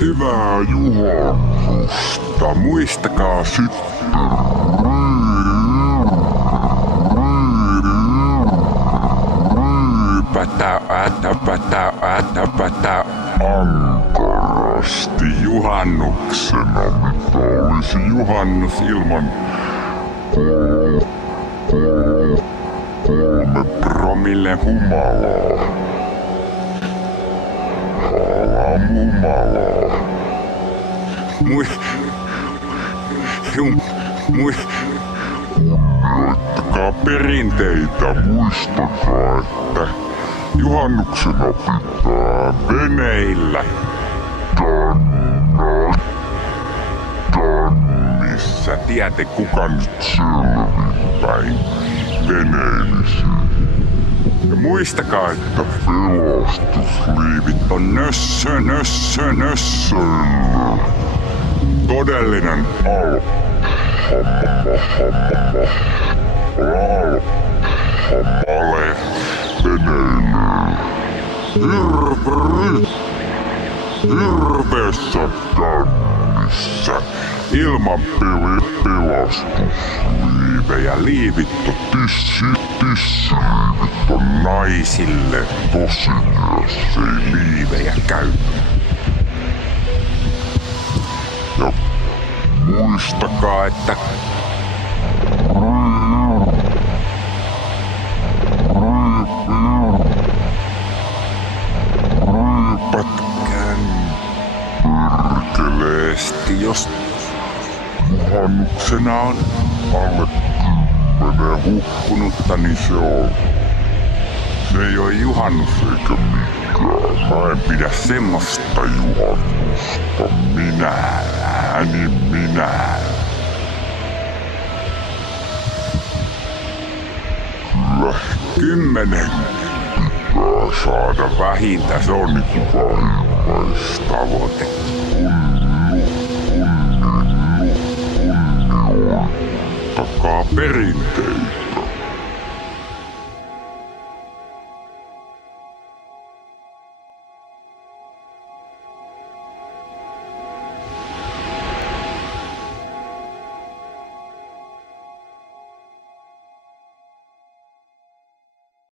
Hyvää juhannusta. Muistakaa sitten ryypätä ankarasti juhannuksena, mitä olisi juhannus ilman 3 promille humalaa. Halamumalaa. Kunnioittakaa perinteitä, muistakaa, että juhannuksena pitää veneillä missä tiedätte kuka nyt selvinpäin veneilisi. Ja muistakaa, että pelastusliivit on nössöillä. Todellinen alhamale veneilee hirveessä kännissä ilman pelastusliivejä. Liivit on tissiliivit on naisille tosi jos ei liivejä käy. Ja muistakaa, että ryypätkään perkeleesti, jos juhannuksena on alle 10 hukkunutta, niin se ei oo juhannus eikä mikään. Mä en pidä semmoista juhannusta. Minä. Kyllä 10 pitää saada vähintään, se on niinku vähimmäistavoite. Kunnioittakaa perinteitä.